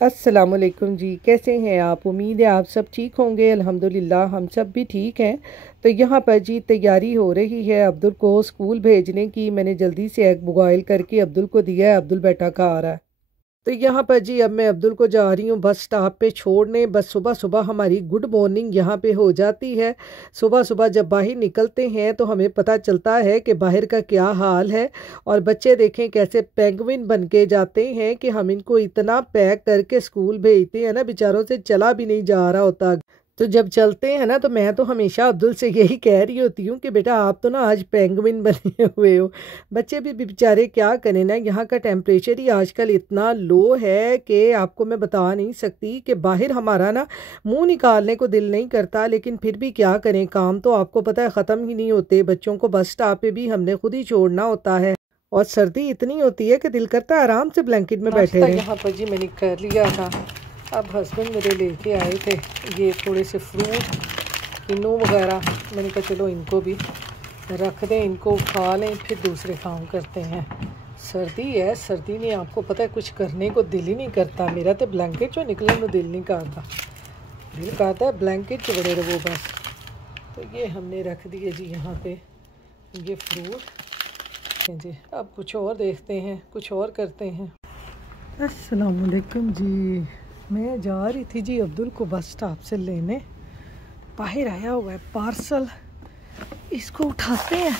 अस्सलामुअलैकुम जी, कैसे हैं आप? उम्मीद है आप सब ठीक होंगे। अल्हम्दुलिल्लाह हम सब भी ठीक हैं। तो यहाँ पर जी तैयारी हो रही है अब्दुल को स्कूल भेजने की। मैंने जल्दी से एग बॉयल करके अब्दुल को दिया है, अब्दुल बैठा खा रहा है। तो यहाँ पर जी अब मैं अब्दुल को जा रही हूँ बस स्टॉप पे छोड़ने। बस सुबह सुबह हमारी गुड मॉर्निंग यहाँ पे हो जाती है। सुबह सुबह जब बाहर निकलते हैं तो हमें पता चलता है कि बाहर का क्या हाल है। और बच्चे देखें कैसे पेंगुइन बन के जाते हैं कि हम इनको इतना पैक करके स्कूल भेजते हैं ना, बेचारों से चला भी नहीं जा रहा होता। तो जब चलते हैं ना तो मैं तो हमेशा अब्दुल से यही कह रही होती हूँ कि बेटा आप तो ना आज पेंगुइन बने हुए हो। बच्चे भी बेचारे क्या करें ना, यहाँ का टेम्परेचर ही आजकल इतना लो है कि आपको मैं बता नहीं सकती कि बाहर हमारा ना मुंह निकालने को दिल नहीं करता, लेकिन फिर भी क्या करें, काम तो आपको पता है ख़त्म ही नहीं होते। बच्चों को बस स्टॉप पे भी हमने खुद ही छोड़ना होता है और सर्दी इतनी होती है कि दिल करता है आराम से ब्लैंकेट में बैठे रहे। यहाँ पर जी मैंने कर लिया था। अब हस्बैंड मेरे लेके आए थे ये थोड़े से फ्रूट किन्नू वगैरह। मैंने कहा चलो इनको भी रख दें, इनको खा लें, फिर दूसरे काम करते हैं। सर्दी है, सर्दी में आपको पता है कुछ करने को दिल ही नहीं करता। मेरा तो ब्लैंकेट जो निकलने को दिल नहीं करता, दिल करता है ब्लैंकेट के बड़े रहो बस। तो ये हमने रख दिए जी यहाँ पे ये फ्रूट जी। अब कुछ और देखते हैं, कुछ और करते हैं। अस्सलाम वालेकुम जी, मैं जा रही थी जी अब्दुल को बस स्टॉप से लेने। बाहर आया हुआ है पार्सल, इसको उठाते हैं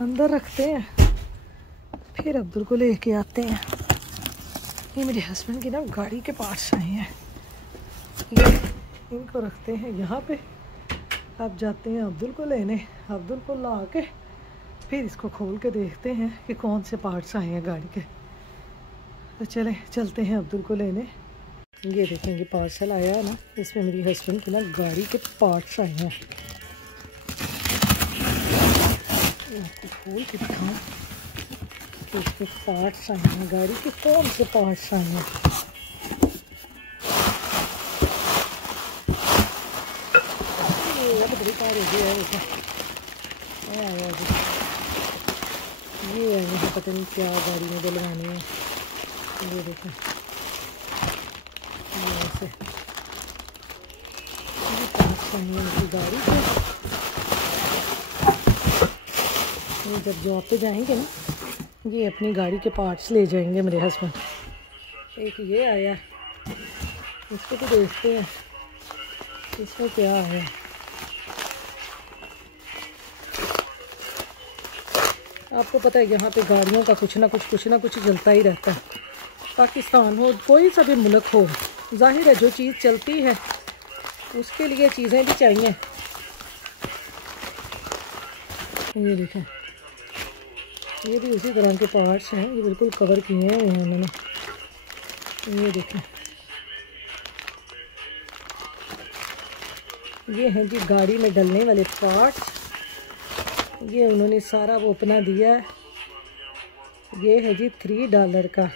अंदर रखते हैं, फिर अब्दुल को लेके आते हैं। ये मेरे हस्बैंड की ना गाड़ी के पार्ट्स आए हैं, ये इनको रखते हैं यहाँ पे। अब जाते हैं अब्दुल को लेने। अब्दुल को ला के फिर इसको खोल के देखते हैं कि कौन से पार्ट्स आए हैं गाड़ी के। तो चलें चलते हैं अब्दुल को लेने। ये देखेंगे पार्सल आया है ना, इसमें मेरी हस्बैंड की ना गाड़ी के पार्ट्स आए हैं। आपको खोल के दिखाऊं कि इसके पार्ट्स आए हैं, गाड़ी के कौन से पार्ट्स आए हैं। ये बड़ी कार हो गई है, ये है पता नहीं क्या गाड़ी में डलवाने हैं। ये देखें ऐसे उनकी गाड़ी पे। ये जब जॉब पे जाएंगे ना, ये अपनी गाड़ी के पार्ट्स ले जाएंगे मेरे हस्बैंड। एक ये आया, इसको तो देखते हैं इसमें क्या है। आपको पता है यहाँ पे गाड़ियों का कुछ ना कुछ चलता ही रहता है। पाकिस्तान हो कोई सा भी मुल्क हो, जाहिर है जो चीज़ चलती है उसके लिए चीज़ें भी चाहिए। ये देखें, ये भी उसी तरह के पार्ट्स हैं, ये बिल्कुल कवर किए हैं उन्होंने। ये देखें, ये हैं जी गाड़ी में डलने वाले पार्ट्स। ये उन्होंने सारा वो अपना दिया है। ये है जी $3 का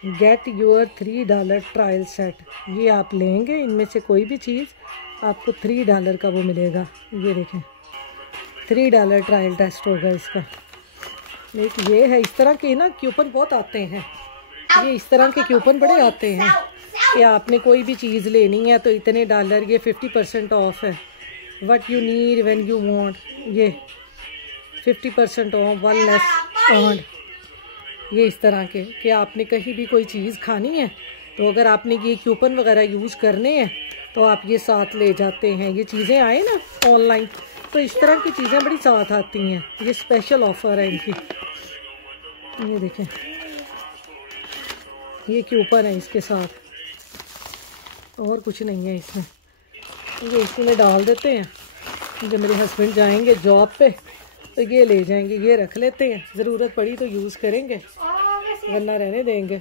गेट योर $3 ट्रायल सेट। ये आप लेंगे इनमें से कोई भी चीज़ आपको $3 का वो मिलेगा। ये देखें $3 ट्रायल टेस्ट होगा इसका। एक ये है, इस तरह के ना कूपन बहुत आते हैं। ये इस तरह के कूपन बड़े आते हैं कि आपने कोई भी चीज़ लेनी है तो इतने डॉलर, ये 50% ऑफ है। What you need when you want, ये 50% ऑफ, वन लेस अर्न्ड। ये इस तरह के कि आपने कहीं भी कोई चीज़ खानी है तो अगर आपने ये कूपन वगैरह यूज़ करने हैं तो आप ये साथ ले जाते हैं। ये चीज़ें आए ना ऑनलाइन तो इस तरह की चीज़ें बड़ी साथ आती हैं। ये स्पेशल ऑफ़र है इनकी। ये देखें, ये कूपन है इसके साथ, और कुछ नहीं है इसमें। ये इसी में डाल देते हैं। जब मेरे हस्बैंड जाएंगे जॉब पे तो ये ले जाएंगे, ये रख लेते हैं, ज़रूरत पड़ी तो यूज़ करेंगे वरना रहने देंगे।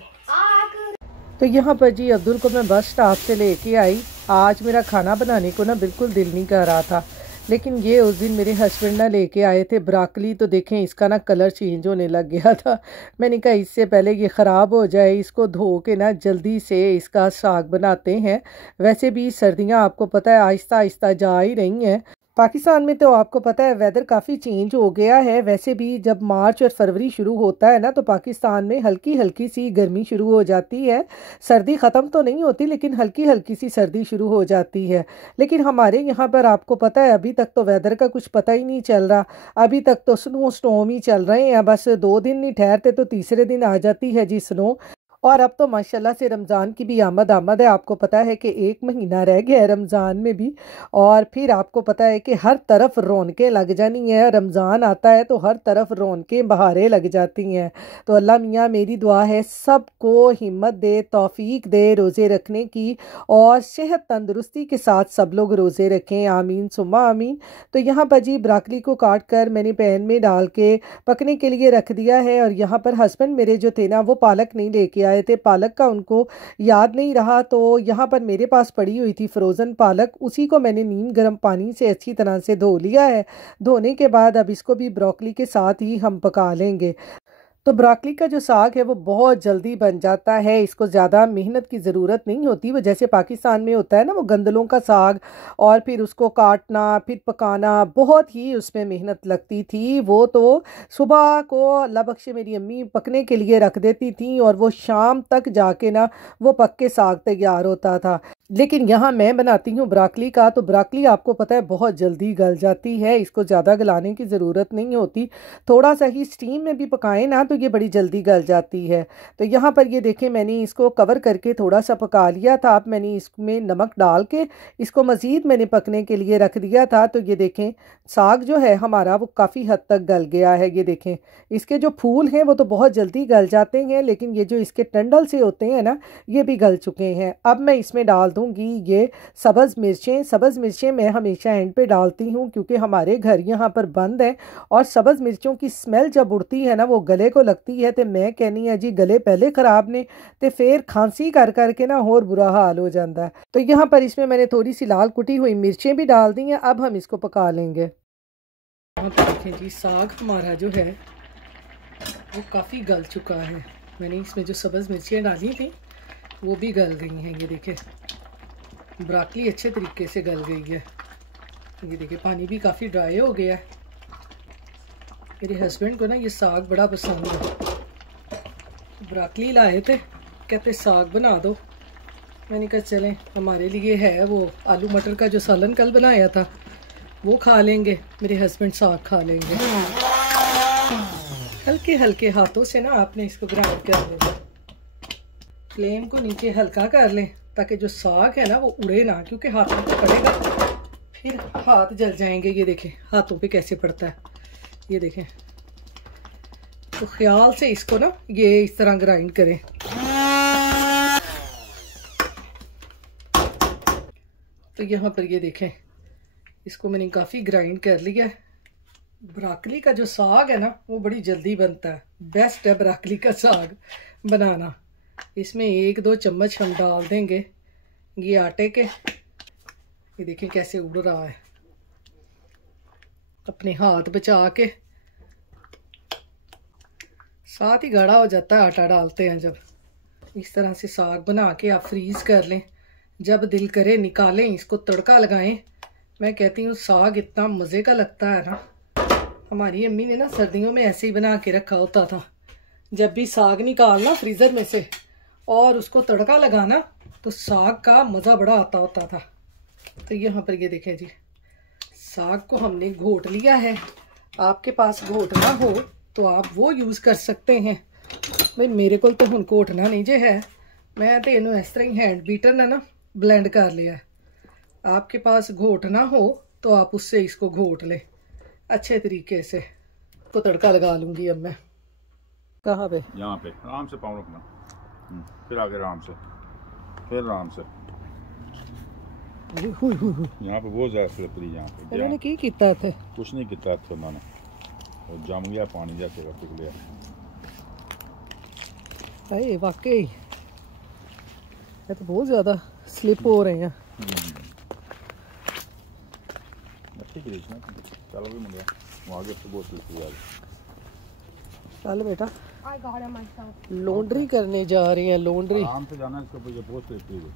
तो यहाँ पर जी अब्दुल को मैं बस स्टॉप से लेके आई। आज मेरा खाना बनाने को ना बिल्कुल दिल नहीं कर रहा था, लेकिन ये उस दिन मेरे हस्बैंड ना लेके आए थे ब्रोकली। तो देखें इसका ना कलर चेंज होने लग गया था। मैंने कहा इससे पहले ये ख़राब हो जाए, इसको धो के ना जल्दी से इसका साग बनाते हैं। वैसे भी सर्दियाँ आपको पता है आहिस्ता आहिस्ता जा ही रही हैं, पाकिस्तान में तो आपको पता है वेदर काफ़ी चेंज हो गया है। वैसे भी जब मार्च और फरवरी शुरू होता है ना तो पाकिस्तान में हल्की हल्की सी गर्मी शुरू हो जाती है। सर्दी ख़त्म तो नहीं होती लेकिन हल्की हल्की सी सर्दी शुरू हो जाती है। लेकिन हमारे यहाँ पर आपको पता है अभी तक तो वेदर का कुछ पता ही नहीं चल रहा। अभी तक तो स्नो स्टॉर्म ही चल रहे हैं। बस 2 दिन नहीं ठहरते तो तीसरे दिन आ जाती है जी स्नो। और अब तो माशाल्लाह से रमज़ान की भी आमद आमद है। आपको पता है कि 1 महीना रह गया है रमज़ान में भी। और फिर आपको पता है कि हर तरफ रौनकें लग जानी है। रमज़ान आता है तो हर तरफ रौनकें बहारें लग जाती हैं। तो अल्लाह मियाँ मेरी दुआ है सबको हिम्मत दे, तौफीक दे रोज़े रखने की और सेहत तंदुरुस्ती के साथ सब लोग रोज़े रखें। आमीन सुम्मा आमीन। तो यहाँ पर जी ब्राकली को काट कर मैंने पैन में डाल के पकने के लिए रख दिया है। और यहाँ पर हस्बैंड मेरे जो थे ना वो पालक नहीं लेके आए थे, पालक का उनको याद नहीं रहा। तो यहाँ पर मेरे पास पड़ी हुई थी फ्रोज़न पालक, उसी को मैंने नीम गर्म पानी से अच्छी तरह से धो लिया है। धोने के बाद अब इसको भी ब्रोकली के साथ ही हम पका लेंगे। तो ब्रोकली का जो साग है वो बहुत जल्दी बन जाता है। इसको ज़्यादा मेहनत की ज़रूरत नहीं होती। वो जैसे पाकिस्तान में होता है ना वो गंदलों का साग, और फिर उसको काटना फिर पकाना, बहुत ही उसमें मेहनत लगती थी। वो तो सुबह को अल्लाह बख्शे मेरी अम्मी पकने के लिए रख देती थी और वो शाम तक जाके ना वो पक के साग तैयार होता था। लेकिन यहाँ मैं बनाती हूँ ब्रोकली का, तो ब्रोकली आपको पता है बहुत जल्दी गल जाती है। इसको ज़्यादा गलाने की ज़रूरत नहीं होती। थोड़ा सा ही स्टीम में भी पकाएं ना तो ये बड़ी जल्दी गल जाती है। तो यहाँ पर ये देखें मैंने इसको कवर करके थोड़ा सा पका लिया था। अब मैंने इसमें नमक डाल के इसको मज़ीद मैंने पकने के लिए रख दिया था। तो ये देखें साग जो है हमारा वो काफ़ी हद तक गल गया है। ये देखें इसके जो फूल हैं वो तो बहुत जल्दी गल जाते हैं, लेकिन ये जो इसके टंडल से होते हैं ना ये भी गल चुके हैं। अब मैं इसमें डाल दूंगी ये सब्ज़ मिर्चें। सब्ज़ मिर्चें मैं हमेशा एंड पे डालती हूँ क्योंकि हमारे घर यहाँ पर बंद है और सब्ज़ मिर्चों की स्मेल जब उड़ती है ना वो गले को लगती है। तो मैं कहनी है जी गले पहले ख़राब ने तो फिर खांसी कर करके ना और बुरा हाल हो जाता है। तो यहाँ पर इसमें मैंने थोड़ी सी लाल कुटी हुई मिर्चें भी डाल दी हैं। अब हम इसको पका लेंगे। यहाँ पर देखें जी साग हमारा जो है वो काफ़ी गल चुका है। मैंने इसमें जो सब्ज़ मिर्चें डाली थी वो भी गल गई हैं। ये देखें ब्रोकली अच्छे तरीके से गल गई है। ये देखिए पानी भी काफ़ी ड्राई हो गया है। मेरे हस्बैंड को ना ये साग बड़ा पसंद है। ब्रोकली लाए थे, कहते साग बना दो। मैंने कहा चलें हमारे लिए है वो आलू मटर का जो सालन कल बनाया था वो खा लेंगे, मेरे हस्बैंड साग खा लेंगे। हल्के हल्के हाथों से ना आपने इसको ग्राइंड कर लेना। फ्लेम को नीचे हल्का कर लें ताकि जो साग है ना वो उड़े ना, क्योंकि हाथों पे पड़ेगा फिर हाथ जल जाएंगे। ये देखें हाथों पे कैसे पड़ता है, ये देखें। तो ख्याल से इसको ना ये इस तरह ग्राइंड करें। तो यहाँ पर ये देखें इसको मैंने काफ़ी ग्राइंड कर लिया है। ब्रोकली का जो साग है ना वो बड़ी जल्दी बनता है। बेस्ट है ब्रोकली का साग बनाना। इसमें 1-2 चम्मच हम डाल देंगे ये आटे के। ये देखें कैसे उड़ रहा है। अपने हाथ बचा के, साथ ही गाढ़ा हो जाता है आटा डालते हैं जब। इस तरह से साग बना के आप फ्रीज़ कर लें, जब दिल करे निकालें इसको तड़का लगाएं। मैं कहती हूँ साग इतना मज़े का लगता है ना। हमारी अम्मी ने ना सर्दियों में ऐसे ही बना के रखा होता था। जब भी साग निकालना फ्रीज़र में से और उसको तड़का लगाना तो साग का मज़ा बड़ा आता होता था। तो यहाँ पर ये देखें जी साग को हमने घोट लिया है। आपके पास घोटना हो तो आप वो यूज़ कर सकते हैं। भाई मेरे को तो हुण घोटना नहीं जे है, मैं तो इन्हों इस तरह ही हैंड बीटर ना ब्लेंड कर लिया। आपके पास घोटना हो तो आप उससे इसको घोट लें अच्छे तरीके से। तो तड़का लगा लूँगी अब मैं। कहाँ पे? यहाँ पे आराम से पाँव रखना, फिर आगे आराम से, फिर आराम से। यहाँ पे बहुत ज़्यादा स्लिपरी। यहाँ पे इन्होंने की किया थे? कुछ नहीं किया था उन्होंने, और जम गया पानी जैसे पिघलिया। अरे वाकई ये तो बहुत ज़्यादा स्लिप हो रहे हैं। चलो भी मुझे आगे से बहुत स्लिपरी आ गई। चल बेटा लॉन्ड्री करने जा रहे हैं। लॉन्ड्री आराम से जाना, इसको बहुत स्लिपरी है।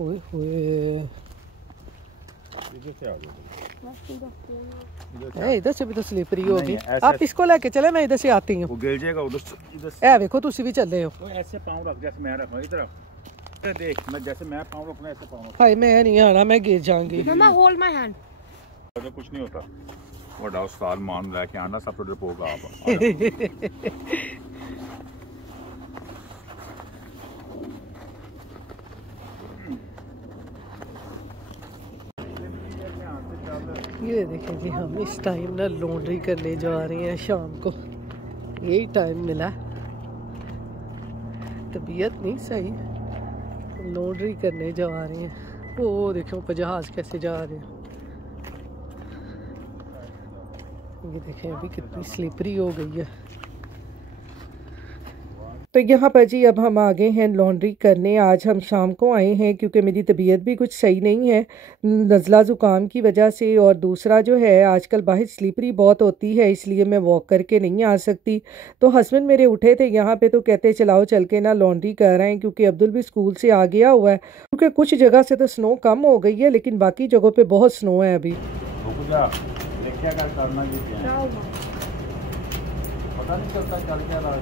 ओए होए, इधर से आ जाओ, इधर से भी तो स्लिपरी होगी। आप इसको लेके चले, मैं इधर से आती हूँ। वो गिर जाएगा उधर से। ए देखो तुसी भी चले हो। ऐसे पाँव रख जैसे मैं रखा, इधर देख, मैं जैसे मैं पाँव रखना ऐसे पाँव। हाय मैं नहीं आना, मैं गिर जाऊंगी। मम्मा होल्ड माय हैंड। तो कुछ नहीं होता, बड़ा उस्ताद मान लेके आना, सब तो डरपोगा आप। ये देखें जी, हम इस टाइम ना लॉन्ड्री करने जा रहे हैं शाम को, यही टाइम मिला। तबीयत नहीं सही, लॉन्ड्री करने जा रहे हैं। वो देखो ऊपर जहाज़ कैसे जा रहे हैं। ये देखें अभी कितनी स्लिपरी हो गई है। तो यहाँ पर जी अब हम आ गए हैं लॉन्ड्री करने। आज हम शाम को आए हैं क्योंकि मेरी तबीयत भी कुछ सही नहीं है नज़ला ज़ुकाम की वजह से, और दूसरा जो है आजकल बाहर स्लिपरी बहुत होती है, इसलिए मैं वॉक करके नहीं आ सकती। तो हस्बैंड मेरे उठे थे यहाँ पे, तो कहते चलाओ चल के ना लॉन्ड्री कर रहे हैं, क्योंकि अब्दुल भी स्कूल से आ गया हुआ है। क्योंकि कुछ जगह से तो स्नो कम हो गई है, लेकिन बाकी जगहों पर बहुत स्नो है अभी। क्या करना, पता नहीं चलता चल क्या रहा है।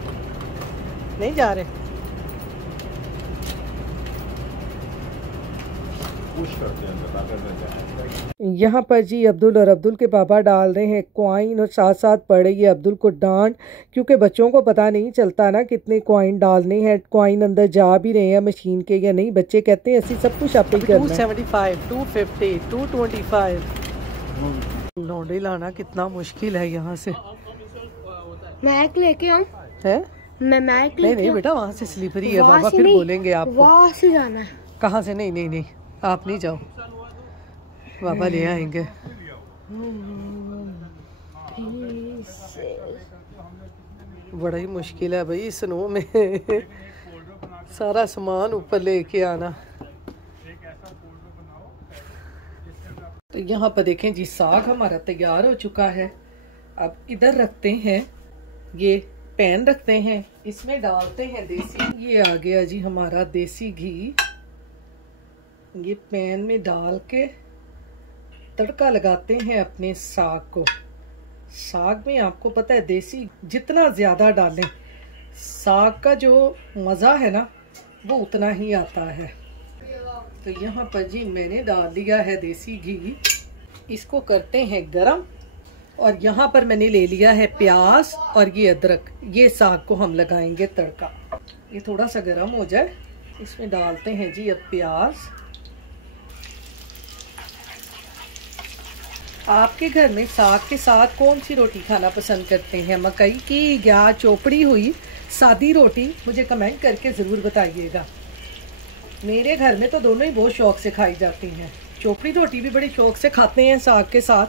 नहीं जा रहे, यहाँ पर जी अब्दुल और अब्दुल के पापा डाल रहे हैं कॉइन, और साथ साथ पड़ रही है अब्दुल को डांट, क्योंकि बच्चों को पता नहीं चलता ना कितने कॉइन डालने हैं। कॉइन अंदर जा भी रहे हैं मशीन के या नहीं, बच्चे कहते हैं ऐसी सब कुछ आप ही करना है। 275, 250, 225। लौंडे लाना कितना मुश्किल है यहाँ से। मैं लेके आऊँ है? मैं नहीं बेटा, वहाँ से स्लीपरी है, बाबा फिर बोलेंगे आपको। वहाँ से जाना है। कहाँ से? नहीं नहीं नहीं, आप नहीं जाओ, बाबा ले आएंगे। बड़ा ही मुश्किल है भाई स्नो में सारा सामान ऊपर लेके आना। तो यहाँ पर देखें जी, साग हमारा तैयार हो चुका है। अब इधर रखते हैं, ये पैन रखते हैं, इसमें डालते हैं देसी, ये आ गया जी हमारा देसी घी। ये पैन में डाल के तड़का लगाते हैं अपने साग को। साग में आपको पता है देसी जितना ज़्यादा डालें, साग का जो मज़ा है ना वो उतना ही आता है। तो यहाँ पर जी मैंने डाल दिया है देसी घी, इसको करते हैं गरम। और यहाँ पर मैंने ले लिया है प्याज और ये अदरक, ये साग को हम लगाएंगे तड़का। ये थोड़ा सा गरम हो जाए, इसमें डालते हैं जी अब प्याज। आपके घर में साग के साथ कौन सी रोटी खाना पसंद करते हैं, मकई की या चोपड़ी हुई सादी रोटी? मुझे कमेंट करके ज़रूर बताइएगा। मेरे घर में तो दोनों ही बहुत शौक से खाई जाती हैं। चोपड़ी रोटी भी बड़ी शौक से खाते हैं साग के साथ,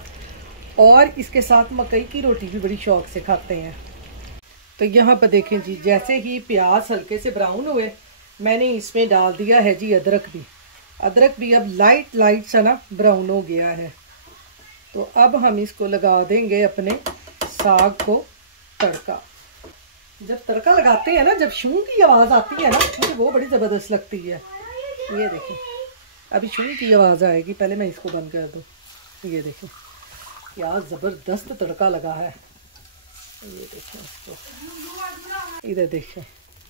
और इसके साथ मकई की रोटी भी बड़ी शौक से खाते हैं। तो यहाँ पर देखें जी, जैसे ही प्याज हल्के से ब्राउन हुए, मैंने इसमें डाल दिया है जी अदरक भी। अदरक भी अब लाइट सा ना ब्राउन हो गया है। तो अब हम इसको लगा देंगे अपने साग को तड़का। जब तड़का लगाते हैं ना, जब शू की आवाज़ आती है ना, मुझे वो बड़ी ज़बरदस्त लगती है। ये देखें अभी शू की आवाज़ आएगी, पहले मैं इसको बंद कर दूँ। ये देखें क्या ज़बरदस्त तड़का लगा है। ये देखें इसको, इधर देखें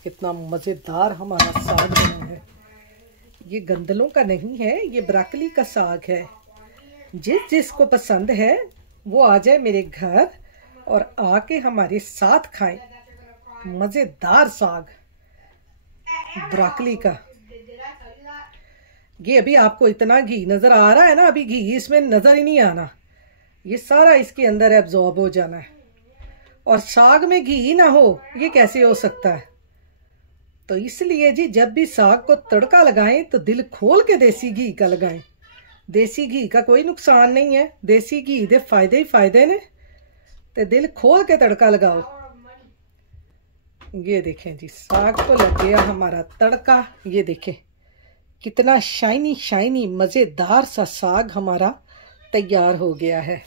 कितना मज़ेदार हमारा साग बना है। ये गंदलों का नहीं है, ये ब्रोकली का साग है। जिसको पसंद है वो आ जाए मेरे घर और आके हमारे साथ खाएं। मज़ेदार साग ब्रोकली का। ये अभी आपको इतना घी नज़र आ रहा है ना, अभी घी इसमें नज़र ही नहीं आना, ये सारा इसके अंदर एब्जॉर्ब हो जाना है। और साग में घी ना हो ये कैसे हो सकता है? तो इसलिए जी जब भी साग को तड़का लगाएं तो दिल खोल के देसी घी का लगाएं। देसी घी का कोई नुकसान नहीं है, देसी घी दे फायदे ही फायदे ने, तो दिल खोल के तड़का लगाओ। ये देखें जी साग को लग गया हमारा तड़का। ये देखें कितना शाइनी मज़ेदार सा साग हमारा तैयार हो गया है।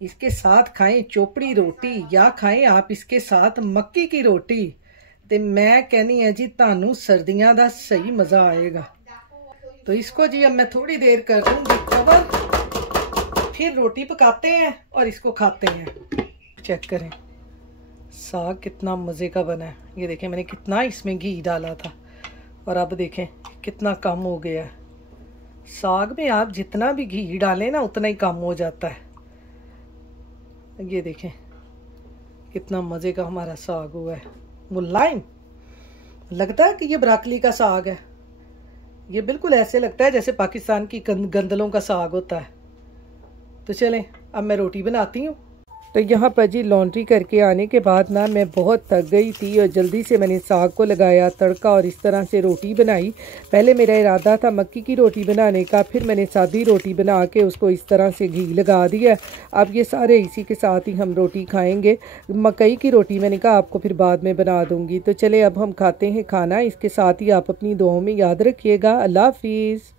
इसके साथ खाएं चोपड़ी रोटी या खाएं आप इसके साथ मक्की की रोटी, तो मैं कहनी है जी तानू सर्दियां दा सही मज़ा आएगा। तो इसको जी अब मैं थोड़ी देर कर दूंगी कवर, फिर रोटी पकाते हैं और इसको खाते हैं। चेक करें साग कितना मज़े का बना है। ये देखें मैंने कितना इसमें घी डाला था और अब देखें कितना कम हो गया है। साग में आप जितना भी घी डालें ना उतना ही कम हो जाता है। ये देखें कितना मज़े का हमारा साग हुआ है, मुलायम लगता है कि ये ब्राकली का साग है। ये बिल्कुल ऐसे लगता है जैसे पाकिस्तान की गंदलों का साग होता है। तो चलें अब मैं रोटी बनाती हूँ। तो यहाँ पर जी लॉन्ड्री करके आने के बाद ना मैं बहुत थक गई थी और जल्दी से मैंने साग को लगाया तड़का और इस तरह से रोटी बनाई। पहले मेरा इरादा था मक्की की रोटी बनाने का, फिर मैंने सादी रोटी बना के उसको इस तरह से घी लगा दिया। अब ये सारे इसी के साथ ही हम रोटी खाएंगे। मकई की रोटी मैंने कहा आपको फिर बाद में बना दूँगी। तो चले अब हम खाते हैं खाना। इसके साथ ही आप अपनी दुआओं में याद रखिएगा। अल्लाह हाफिज़।